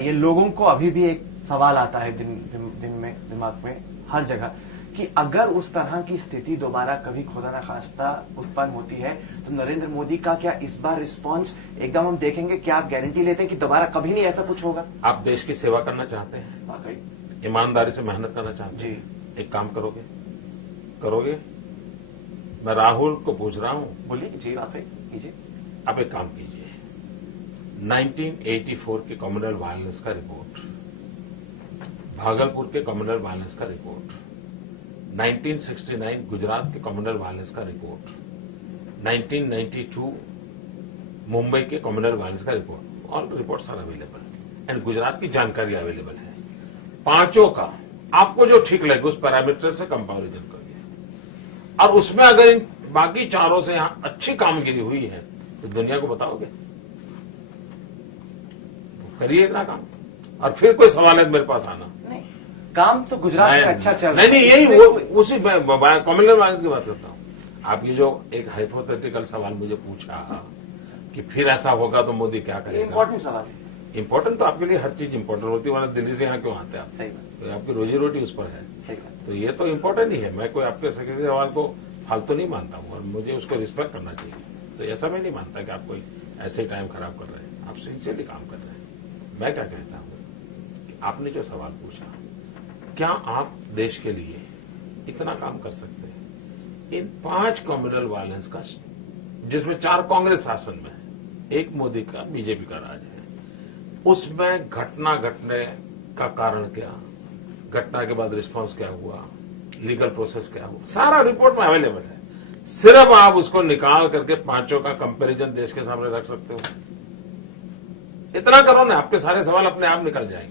ये लोगों को अभी भी एक सवाल आता है दिन में दिमाग में हर जगह कि अगर उस तरह की स्थिति दोबारा कभी खुदा न खास्ता उत्पन्न होती है तो नरेंद्र मोदी का क्या इस बार रिस्पांस एकदम हम देखेंगे? क्या आप गारंटी लेते हैं कि दोबारा कभी नहीं ऐसा कुछ होगा? आप देश की सेवा करना चाहते हैं, वाकई ईमानदारी से मेहनत करना चाहते हैं, एक काम करोगे? मैं राहुल को पूछ रहा हूं, बोलिए जी, वाकई कीजिए। आप एक काम कीजिए, 1984 के कम्युनल वायलेंस का रिपोर्ट, भागलपुर के कम्युनल वायलेंस का रिपोर्ट, 1969 गुजरात के कम्युनल वायलेंस का रिपोर्ट, 1992 मुंबई के कम्युनल वायलेंस का report, all reports are available and Gujarat की जानकारी अवेलेबल है। पांचों का आपको जो ठीक लगे उस पैरामीटर से कंपैरिजन करिए और उसमें अगर इन बाकी चारों से यहां अच्छी कामगिरी हुई है तो दुनिया को बताओगे, करिए इतना काम और फिर कोई सवाल है मेरे पास आना। नहीं, काम तो गुजरात में अच्छा चल रहा है। नहीं, यही वो उसी कम्युनल वायलेंस की बात करता हूं। आप ये जो एक हाइपोथेटिकल सवाल मुझे पूछा कि फिर ऐसा होगा तो मोदी क्या करेगा, इंपॉर्टेंट सवाल है। इंपॉर्टेंट तो आपके लिए हर चीज इंपॉर्टेंट होती है, वरना दिल्ली से यहाँ क्यों आते हैं आप? सही बात, तो आपकी रोजी रोटी उस पर है। सही बात। तो ये तो इंपॉर्टेंट ही है। मैं कोई आपके सेक्रेटरी सवाल को फालतू नहीं मानता हूं और मुझे उसको रिस्पेक्ट करना चाहिए। तो ऐसा मैं नहीं मानता कि आप कोई ऐसे ही टाइम खराब कर रहे हैं, आप सिंसियरली काम कर रहे हैं। मैं क्या कहता हूं कि आपने जो सवाल पूछा, क्या आप देश के लिए इतना काम कर सकते हैं? इन 5 कम्युनल वायलेंस का, जिसमें 4 कांग्रेस शासन में है, 1 मोदी का बीजेपी का राज है, उसमें घटना घटने का कारण क्या, घटना के बाद रिस्पांस क्या हुआ, लीगल प्रोसेस क्या हुआ, सारा रिपोर्ट में अवेलेबल है। सिर्फ आप उसको निकाल करके पांचों का कंपैरिजन देश के सामने रख सकते हो। इतना करो ना, आपके सारे सवाल अपने आप निकल जाएंगे।